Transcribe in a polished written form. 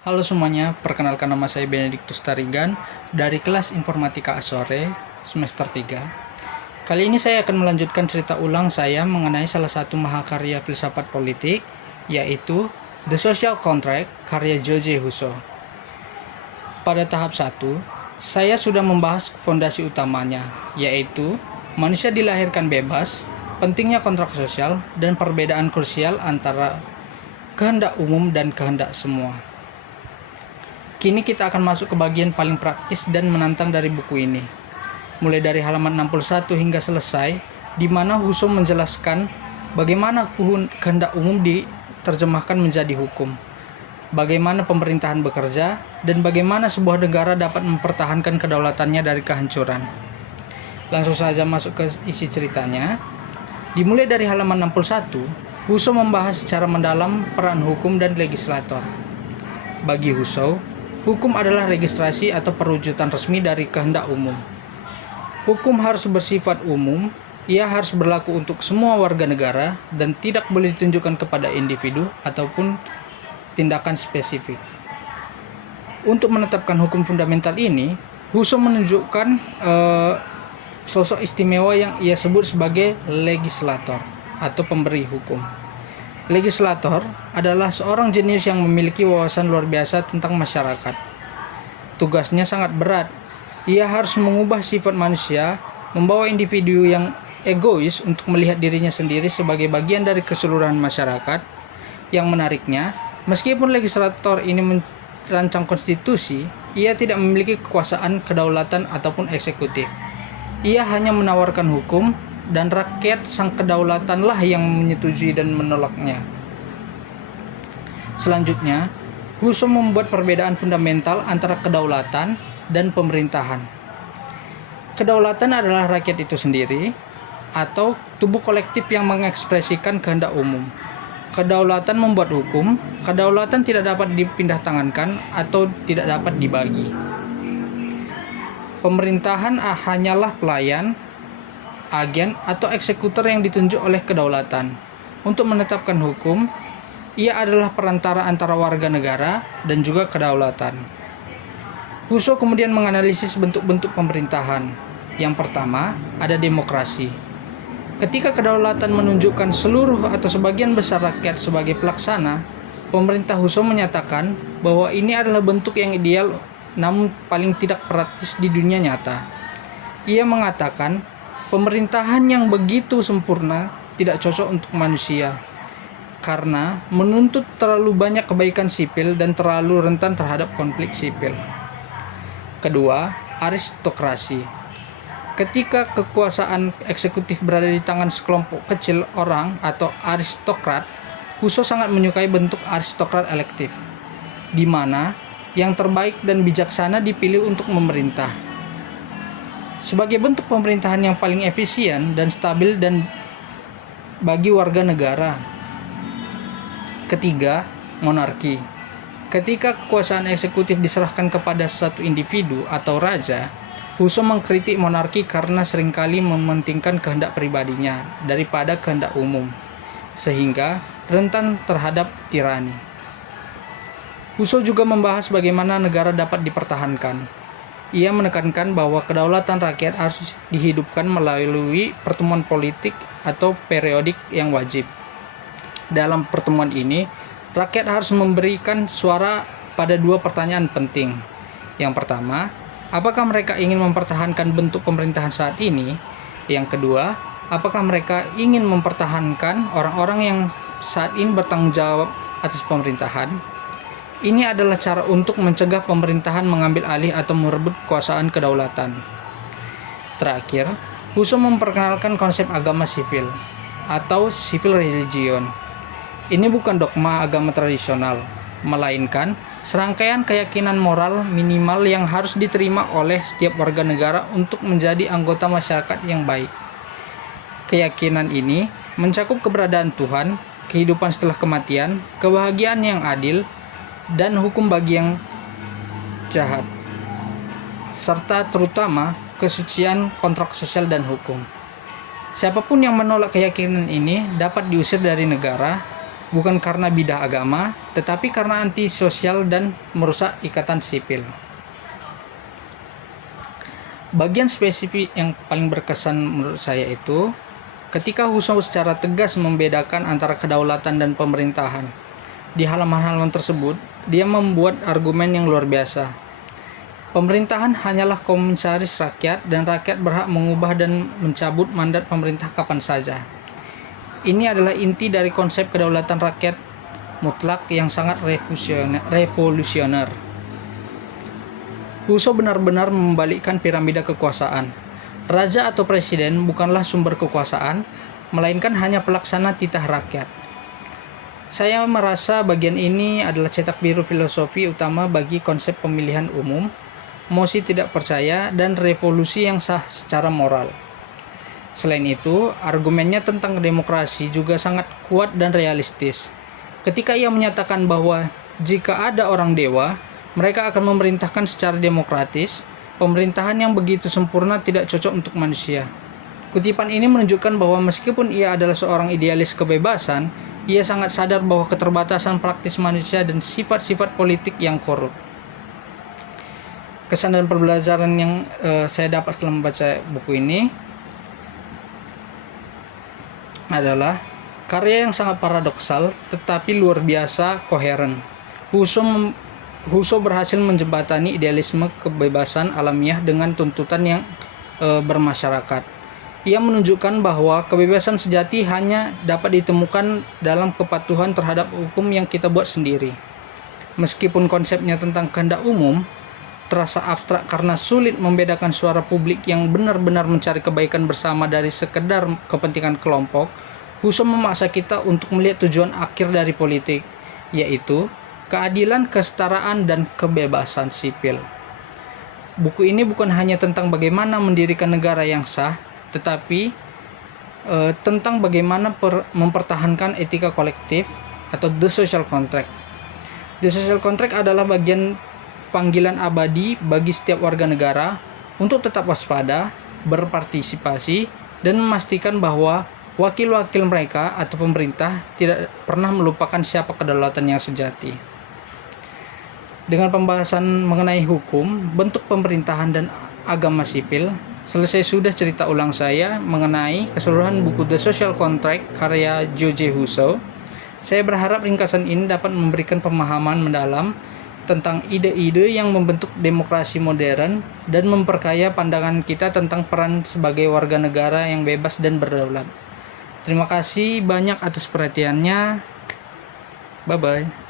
Halo semuanya, perkenalkan nama saya Benediktus Tarigan dari kelas Informatika Asore semester 3. Kali ini saya akan melanjutkan cerita ulang saya mengenai salah satu mahakarya filsafat politik, yaitu The Social Contract karya George Husserl. Pada tahap 1, saya sudah membahas fondasi utamanya, yaitu manusia dilahirkan bebas, pentingnya kontrak sosial, dan perbedaan krusial antara kehendak umum dan kehendak semua. Kini kita akan masuk ke bagian paling praktis dan menantang dari buku ini. Mulai dari halaman 61 hingga selesai, di mana Husserl menjelaskan bagaimana kehendak umum diterjemahkan menjadi hukum, bagaimana pemerintahan bekerja, dan bagaimana sebuah negara dapat mempertahankan kedaulatannya dari kehancuran. Langsung saja masuk ke isi ceritanya. Dimulai dari halaman 61, Husserl membahas secara mendalam peran hukum dan legislator. Bagi Husserl, hukum adalah registrasi atau perwujudan resmi dari kehendak umum. Hukum harus bersifat umum, ia harus berlaku untuk semua warga negara dan tidak boleh ditunjukkan kepada individu ataupun tindakan spesifik. Untuk menetapkan hukum fundamental ini, Husserl menunjukkan sosok istimewa yang ia sebut sebagai legislator atau pemberi hukum. Legislator adalah seorang jenius yang memiliki wawasan luar biasa tentang masyarakat. Tugasnya sangat berat. Ia harus mengubah sifat manusia, membawa individu yang egois untuk melihat dirinya sendiri sebagai bagian dari keseluruhan masyarakat. Yang menariknya, meskipun legislator ini merancang konstitusi, ia tidak memiliki kekuasaan kedaulatan ataupun eksekutif. Ia hanya menawarkan hukum, dan rakyat sang kedaulatanlah yang menyetujui dan menolaknya. Selanjutnya, Husserl membuat perbedaan fundamental antara kedaulatan dan pemerintahan. Kedaulatan adalah rakyat itu sendiri, atau tubuh kolektif yang mengekspresikan kehendak umum. Kedaulatan membuat hukum, kedaulatan tidak dapat dipindah tangankan atau tidak dapat dibagi. Pemerintahan hanyalah pelayan, agen atau eksekutor yang ditunjuk oleh kedaulatan. Untuk menetapkan hukum, ia adalah perantara antara warga negara dan juga kedaulatan. Husserl kemudian menganalisis bentuk-bentuk pemerintahan. Yang pertama, ada demokrasi. Ketika kedaulatan menunjukkan seluruh atau sebagian besar rakyat sebagai pelaksana, pemerintah Husserl menyatakan bahwa ini adalah bentuk yang ideal namun paling tidak praktis di dunia nyata. Ia mengatakan pemerintahan yang begitu sempurna tidak cocok untuk manusia karena menuntut terlalu banyak kebaikan sipil dan terlalu rentan terhadap konflik sipil. Kedua, aristokrasi. Ketika kekuasaan eksekutif berada di tangan sekelompok kecil orang atau aristokrat, Husserl sangat menyukai bentuk aristokrat elektif, di mana yang terbaik dan bijaksana dipilih untuk memerintah. Sebagai bentuk pemerintahan yang paling efisien dan stabil dan bagi warga negara. Ketiga, monarki. Ketika kekuasaan eksekutif diserahkan kepada satu individu atau raja, Husserl mengkritik monarki karena seringkali mementingkan kehendak pribadinya daripada kehendak umum, sehingga rentan terhadap tirani. Husserl juga membahas bagaimana negara dapat dipertahankan. Ia menekankan bahwa kedaulatan rakyat harus dihidupkan melalui pertemuan politik atau periodik yang wajib. Dalam pertemuan ini, rakyat harus memberikan suara pada dua pertanyaan penting. Yang pertama, apakah mereka ingin mempertahankan bentuk pemerintahan saat ini? Yang kedua, apakah mereka ingin mempertahankan orang-orang yang saat ini bertanggung jawab atas pemerintahan? Ini adalah cara untuk mencegah pemerintahan mengambil alih atau merebut kekuasaan kedaulatan. Terakhir, Husserl memperkenalkan konsep agama sipil atau civil religion. Ini bukan dogma agama tradisional, melainkan serangkaian keyakinan moral minimal yang harus diterima oleh setiap warga negara untuk menjadi anggota masyarakat yang baik. Keyakinan ini mencakup keberadaan Tuhan, kehidupan setelah kematian, kebahagiaan yang adil, dan hukum bagi yang jahat, serta terutama kesucian kontrak sosial dan hukum. Siapapun yang menolak keyakinan ini dapat diusir dari negara, bukan karena bidah agama, tetapi karena antisosial dan merusak ikatan sipil. Bagian spesifik yang paling berkesan menurut saya itu ketika Husserl secara tegas membedakan antara kedaulatan dan pemerintahan. Di halaman-halaman tersebut, dia membuat argumen yang luar biasa. Pemerintahan hanyalah komisaris rakyat dan rakyat berhak mengubah dan mencabut mandat pemerintah kapan saja. Ini adalah inti dari konsep kedaulatan rakyat mutlak yang sangat revolusioner. Husserl benar-benar membalikkan piramida kekuasaan. Raja atau presiden bukanlah sumber kekuasaan, melainkan hanya pelaksana titah rakyat. Saya merasa bagian ini adalah cetak biru filosofi utama bagi konsep pemilihan umum, mosi tidak percaya, dan revolusi yang sah secara moral. Selain itu, argumennya tentang demokrasi juga sangat kuat dan realistis. Ketika ia menyatakan bahwa jika ada orang dewa, mereka akan memerintahkan secara demokratis, pemerintahan yang begitu sempurna tidak cocok untuk manusia. Kutipan ini menunjukkan bahwa meskipun ia adalah seorang idealis kebebasan, ia sangat sadar bahwa keterbatasan praktis manusia dan sifat-sifat politik yang korup. Kesan dan pembelajaran yang saya dapat setelah membaca buku ini adalah karya yang sangat paradoksal tetapi luar biasa koheren. Husserl berhasil menjembatani idealisme kebebasan alamiah dengan tuntutan yang bermasyarakat. Ia menunjukkan bahwa kebebasan sejati hanya dapat ditemukan dalam kepatuhan terhadap hukum yang kita buat sendiri. Meskipun konsepnya tentang kehendak umum terasa abstrak karena sulit membedakan suara publik yang benar-benar mencari kebaikan bersama dari sekedar kepentingan kelompok, Husserl memaksa kita untuk melihat tujuan akhir dari politik, yaitu keadilan, kesetaraan, dan kebebasan sipil. Buku ini bukan hanya tentang bagaimana mendirikan negara yang sah, tetapi tentang bagaimana mempertahankan etika kolektif atau the social contract. The social contract adalah bagian panggilan abadi bagi setiap warga negara untuk tetap waspada, berpartisipasi, dan memastikan bahwa wakil-wakil mereka atau pemerintah tidak pernah melupakan siapa kedaulatan yang sejati. Dengan pembahasan mengenai hukum, bentuk pemerintahan, dan agama sipil, selesai sudah cerita ulang saya mengenai keseluruhan buku The Social Contract karya George Husserl. Saya berharap ringkasan ini dapat memberikan pemahaman mendalam tentang ide-ide yang membentuk demokrasi modern dan memperkaya pandangan kita tentang peran sebagai warga negara yang bebas dan berdaulat. Terima kasih banyak atas perhatiannya. Bye-bye.